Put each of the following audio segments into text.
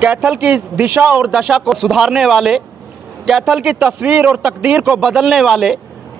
कैथल की दिशा और दशा को सुधारने वाले, कैथल की तस्वीर और तकदीर को बदलने वाले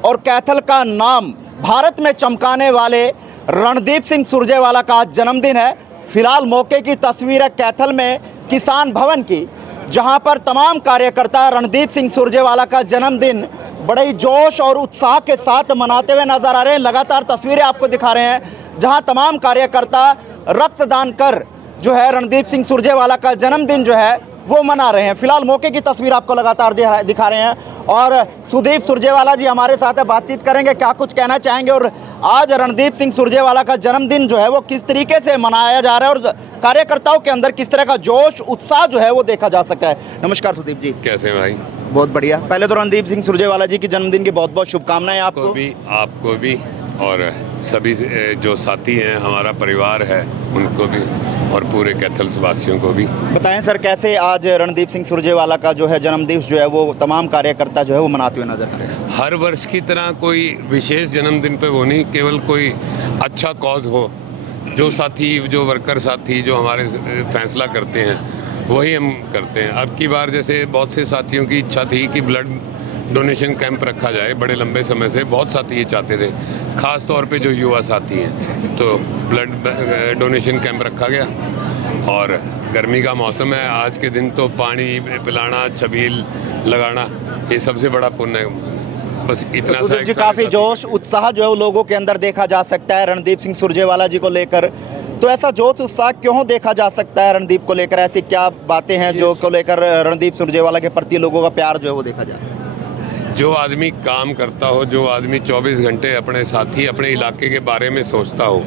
और कैथल का नाम भारत में चमकाने वाले रणदीप सिंह सुरजेवाला का आज जन्मदिन है। फिलहाल मौके की तस्वीर है कैथल में किसान भवन की, जहां पर तमाम कार्यकर्ता रणदीप सिंह सुरजेवाला का जन्मदिन बड़े ही जोश और उत्साह के साथ मनाते हुए नजर आ रहे हैं। लगातार तस्वीरें आपको दिखा रहे हैं जहां तमाम कार्यकर्ता रक्तदान कर जो है रणदीप सिंह सुरजेवाला का जन्मदिन जो है वो मना रहे हैं। फिलहाल मौके की तस्वीर आपको लगातार दिखा रहे हैं और सुदीप सुरजेवाला जी हमारे साथ है, बातचीत करेंगे, क्या कुछ कहना चाहेंगे और आज रणदीप सिंह सुरजेवाला का जन्मदिन जो है वो किस तरीके से मनाया जा रहा है और कार्यकर्ताओं के अंदर किस तरह का जोश उत्साह जो है वो देखा जा सकता है। नमस्कार सुदीप जी। कैसे हैं भाई? बहुत बढ़िया। पहले तो रणदीप सिंह सुरजेवाला जी की जन्मदिन की बहुत बहुत शुभकामनाएं आपको भी और सभी जो साथी हैं, हमारा परिवार है, उनको भी और पूरे कैथल वासियों को भी। बताएं सर, कैसे आज रणदीप सिंह सुरजेवाला का जो है जन्मदिवस जो है वो तमाम कार्यकर्ता जो है वो मनाते हुए नजर आ रहे हैं? हर वर्ष की तरह कोई विशेष जन्मदिन पे वो नहीं, केवल कोई अच्छा कॉज हो, जो साथी, जो वर्कर साथी जो हमारे फैसला करते हैं वही हम करते हैं। अब की बार जैसे बहुत से साथियों की इच्छा थी कि ब्लड डोनेशन कैंप रखा जाए, बड़े लंबे समय से बहुत साथी ये चाहते थे, ख़ास तौर पे जो युवा साथी हैं, तो ब्लड डोनेशन कैंप रखा गया। और गर्मी का मौसम है, आज के दिन तो पानी पिलाना, छबील लगाना, ये सबसे बड़ा पुण्य है। बस इतना सा जी, काफ़ी जोश उत्साह जो है वो लोगों के अंदर देखा जा सकता है रणदीप सिंह सुरजेवाला जी को लेकर। तो ऐसा जोश उत्साह क्यों देखा जा सकता है रणदीप को लेकर? ऐसी क्या बातें हैं जो को लेकर रणदीप सुरजेवाला के प्रति लोगों का प्यार जो है वो देखा जाए? जो आदमी काम करता हो, जो आदमी 24 घंटे अपने साथी, अपने इलाके के बारे में सोचता हो,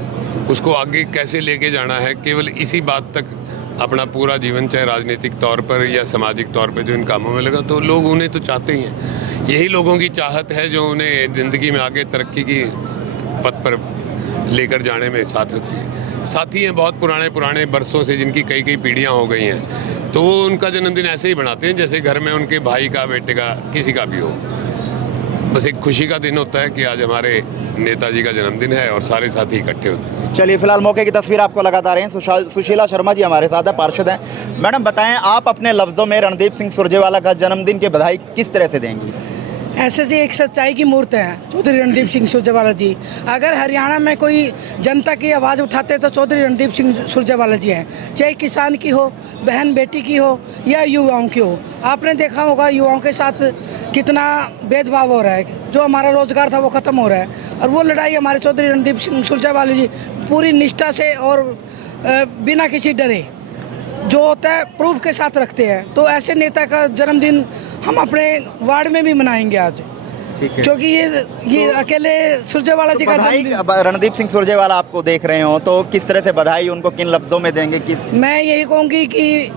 उसको आगे कैसे लेके जाना है, केवल इसी बात तक अपना पूरा जीवन, चाहे राजनीतिक तौर पर या सामाजिक तौर पर जो इन कामों में लगा, तो लोग उन्हें तो चाहते ही हैं। यही लोगों की चाहत है जो उन्हें ज़िंदगी में आगे तरक्की की पथ पर लेकर जाने में साथ होती है। साथी हैं बहुत पुराने बरसों से, जिनकी कई पीढ़ियाँ हो गई हैं, तो वो उनका जन्मदिन ऐसे ही बनाते हैं जैसे घर में उनके भाई का, बेटे का, किसी का भी हो। बस एक खुशी का दिन होता है कि आज हमारे नेताजी का जन्मदिन है और सारे साथी इकट्ठे होते हैं। चलिए, फिलहाल मौके की तस्वीर आपको लगातार रहे हैं। सुशीला शर्मा जी हमारे साथ है, पार्षद हैं। मैडम बताएं, आप अपने लफ्ज़ों में रणदीप सिंह सुरजेवाला का जन्मदिन की बधाई किस तरह से देंगी? ऐसे से एक सच्चाई की मूर्त है चौधरी रणदीप सिंह सुरजेवाला जी। अगर हरियाणा में कोई जनता की आवाज़ उठाते तो चौधरी रणदीप सिंह सुरजेवाला जी हैं, चाहे किसान की हो, बहन बेटी की हो या युवाओं की हो। आपने देखा होगा युवाओं के साथ कितना भेदभाव हो रहा है, जो हमारा रोजगार था वो ख़त्म हो रहा है, और वो लड़ाई हमारे चौधरी रणदीप सिंह सुरजेवाला जी पूरी निष्ठा से और बिना किसी डरे जो होता है प्रूफ के साथ रखते हैं। तो ऐसे नेता का जन्मदिन हम अपने वार्ड में भी मनाएंगे आज, क्योंकि ये अकेले सुरजेवाला जी का जन्मदिन। रणदीप सिंह सुरजेवाला आपको देख रहे हो तो किस तरह से बधाई उनको किन लफ्ज़ों में देंगे? मैं यही कहूँगी कि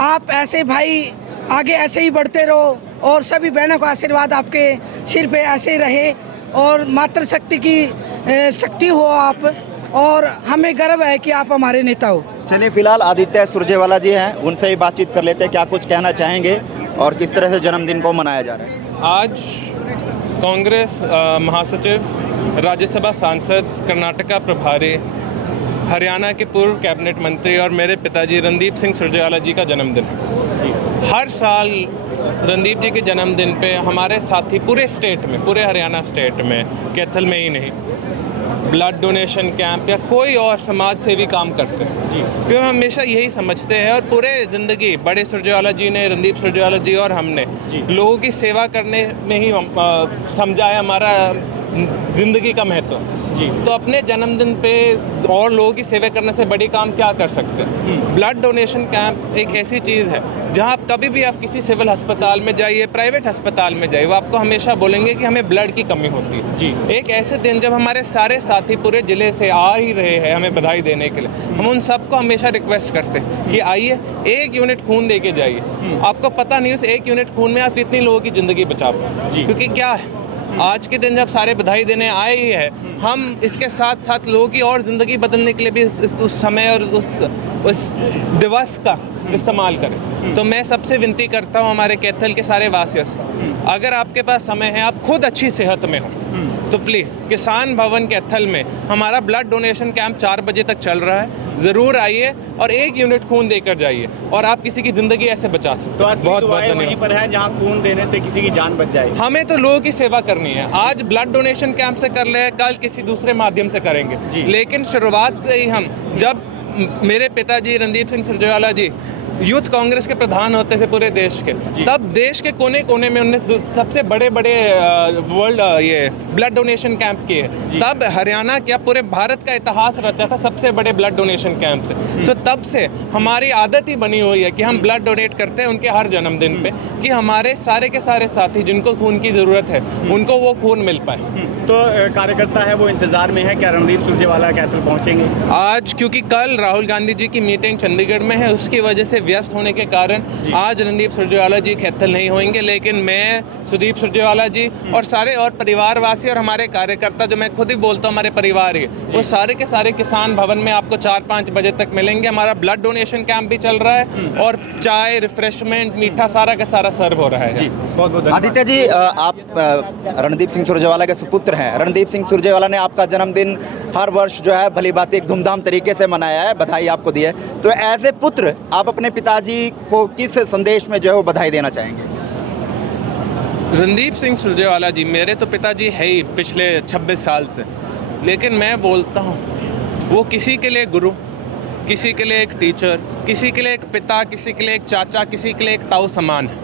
आप ऐसे भाई आगे ऐसे ही बढ़ते रहो और सभी बहनों का आशीर्वाद आपके सिर पे ऐसे ही रहे और मातृशक्ति की शक्ति हो आप, और हमें गर्व है कि आप हमारे नेता हो। चलिए, फिलहाल आदित्य सुरजेवाला जी हैं, उनसे ही बातचीत कर लेते हैं, क्या कुछ कहना चाहेंगे और किस तरह से जन्मदिन को मनाया जा रहा है? आज कांग्रेस महासचिव, राज्यसभा सांसद, कर्नाटका प्रभारी, हरियाणा के पूर्व कैबिनेट मंत्री और मेरे पिताजी रणदीप सिंह सुरजेवाला जी का जन्मदिन है। हर साल रणदीप जी के जन्मदिन पे हमारे साथी पूरे स्टेट में, पूरे हरियाणा स्टेट में, कैथल में ही नहीं, ब्लड डोनेशन कैंप या कोई और समाज सेवी काम करते हैं जी। क्योंकि हम हमेशा यही समझते हैं और पूरे ज़िंदगी बड़े सुरजेवाला जी ने, रणदीप सुरजेवाला जी और हमने लोगों की सेवा करने में ही समझा है हमारा ज़िंदगी का महत्व जी। तो अपने जन्मदिन पे और लोगों की सेवा करने से बड़ी काम क्या कर सकते हैं? ब्लड डोनेशन कैंप एक ऐसी चीज़ है जहां आप कभी भी आप किसी सिविल अस्पताल में जाइए, प्राइवेट अस्पताल में जाइए, वो आपको हमेशा बोलेंगे कि हमें ब्लड की कमी होती है जी। एक ऐसे दिन जब हमारे सारे साथी पूरे ज़िले से आ ही रहे हैं हमें बधाई देने के लिए, हम उन सबको हमेशा रिक्वेस्ट करते हैं कि आइए, 1 यूनिट खून दे के जाइए। आपको पता नहीं उस 1 यूनिट खून में आप कितनी लोगों की ज़िंदगी बचा पाए, क्योंकि क्या है, आज के दिन जब सारे बधाई देने आए ही है, हम इसके साथ साथ लोगों की और ज़िंदगी बदलने के लिए भी उस समय और उस दिवस का इस्तेमाल करें। तो मैं सबसे विनती करता हूँ हमारे कैथल के सारे वासियों से, अगर आपके पास समय है, आप खुद अच्छी सेहत में हो, तो प्लीज़ किसान भवन कैथल में हमारा ब्लड डोनेशन कैंप 4 बजे तक चल रहा है, ज़रूर आइए और 1 यूनिट खून देकर जाइए और आप किसी की ज़िंदगी ऐसे बचा सकते तो हैं। असली बहुत बहुत दुआएं वहीं धन्यवाद। पर है जहां खून देने से किसी की जान बच जाएगी। हमें तो लोगों की सेवा करनी है, आज ब्लड डोनेशन कैंप से कर ले, कल किसी दूसरे माध्यम से करेंगे, जी। लेकिन शुरुआत से ही हम, जब मेरे पिताजी रणदीप सिंह सुरजेवाला जी यूथ कांग्रेस के प्रधान होते थे पूरे देश के, तब देश के कोने कोने में उन्होंने सबसे बड़े बड़े वर्ल्ड ये ब्लड डोनेशन कैंप किए। तब हरियाणा क्या पूरे भारत का इतिहास रचा था सबसे बड़े ब्लड डोनेशन कैंप से। तो तब से हमारी आदत ही बनी हुई है कि हम ब्लड डोनेट करते हैं उनके हर जन्मदिन पे, कि हमारे सारे के सारे साथी जिनको खून की ज़रूरत है उनको वो खून मिल पाए। तो कार्यकर्ता है वो इंतजार में है, क्या रणदीप सुरजेवाला कैथल पहुंचेंगे? आज क्योंकि कल राहुल गांधी जी की मीटिंग चंडीगढ़ में है, उसकी वजह से व्यस्त होने के कारण आज रणदीप सुरजेवाला जी कैथल नहीं होंगे, लेकिन मैं, सुदीप सुरजेवाला जी और सारे और परिवारवासी और हमारे कार्यकर्ता, जो मैं खुद ही बोलता हूँ हमारे परिवार के, वो सारे के सारे किसान भवन में आपको 4-5 बजे तक मिलेंगे। हमारा ब्लड डोनेशन कैंप भी चल रहा है और चाय, रिफ्रेशमेंट, मीठा सारा का सारा सर्व हो रहा है। बहुत बहुत आदित्य जी, आप रणदीप सिंह सुरजेवाला के सुपुत्र हैं। रणदीप सिंह सुरजेवाला ने आपका जन्मदिन हर वर्ष जो है भली बात एक धूमधाम तरीके से मनाया है, बधाई आपको दी है। तो एज ए पुत्र आप अपने पिताजी को किस संदेश में जो है वो बधाई देना चाहेंगे? रणदीप सिंह सुरजेवाला जी मेरे तो पिताजी है ही पिछले 26 साल से, लेकिन मैं बोलता हूँ वो किसी के लिए गुरु, किसी के लिए एक टीचर, किसी के लिए एक पिता, किसी के लिए एक चाचा, किसी के लिए एक ताऊ समान है।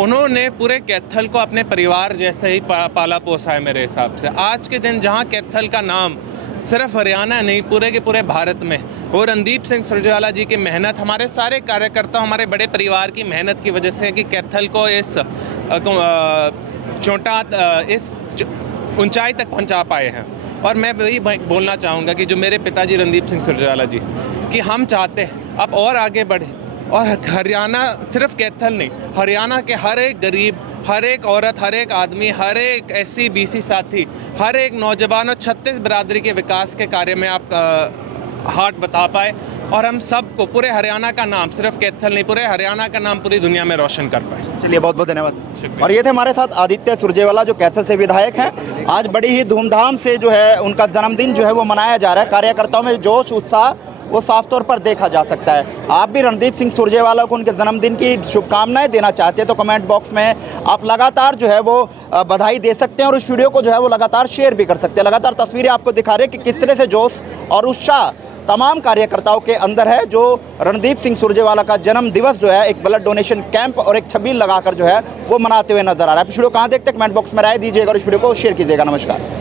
उन्होंने पूरे कैथल को अपने परिवार जैसे ही पाला पोसा है मेरे हिसाब से। आज के दिन जहाँ कैथल का नाम सिर्फ हरियाणा नहीं पूरे के पूरे भारत में, वो रणदीप सिंह सुरजेवाला जी की मेहनत, हमारे सारे कार्यकर्ता, हमारे बड़े परिवार की मेहनत की वजह से कि कैथल को इस ऊंचाई तक पहुंचा पाए हैं। और मैं वही बोलना चाहूँगा कि जो मेरे पिताजी रणदीप सिंह सुरजेवाला जी, कि हम चाहते हैं अब और आगे बढ़े और हरियाणा, सिर्फ कैथल नहीं, हरियाणा के हर एक गरीब, हर एक औरत, हर एक आदमी, हर एक SC BC साथी, हर एक नौजवान और 36 बिरादरी के विकास के कार्य में आप हाथ बता पाए और हम सबको, पूरे हरियाणा का नाम, सिर्फ कैथल नहीं पूरे हरियाणा का नाम पूरी दुनिया में रोशन कर पाए। चलिए, बहुत बहुत धन्यवाद। शुक्रिया। और ये थे हमारे साथ आदित्य सुरजेवाला जो कैथल से विधायक हैं। आज बड़ी ही धूमधाम से जो है उनका जन्मदिन जो है वो मनाया जा रहा है। कार्यकर्ताओं में जोश, उत्साह वो साफ तौर पर देखा जा सकता है। आप भी रणदीप सिंह सुरजेवाला को उनके जन्मदिन की शुभकामनाएं देना चाहते हैं तो कमेंट बॉक्स में आप लगातार जो है वो बधाई दे सकते हैं और उस वीडियो को जो है वो लगातार शेयर भी कर सकते हैं। लगातार तस्वीरें आपको दिखा रहे हैं कि किस तरह से जोश और उत्साह तमाम कार्यकर्ताओं के अंदर है, जो रणदीप सिंह सुरजेवाला का जन्म दिवस जो है एक ब्लड डोनेशन कैंप और एक छबील लगाकर जो है वो मनाते हुए नजर आ रहा है। इस वीडियो कहाँ देखते हैं, कमेंट बॉक्स में राय दीजिएगा और इस वीडियो को शेयर कीजिएगा। नमस्कार।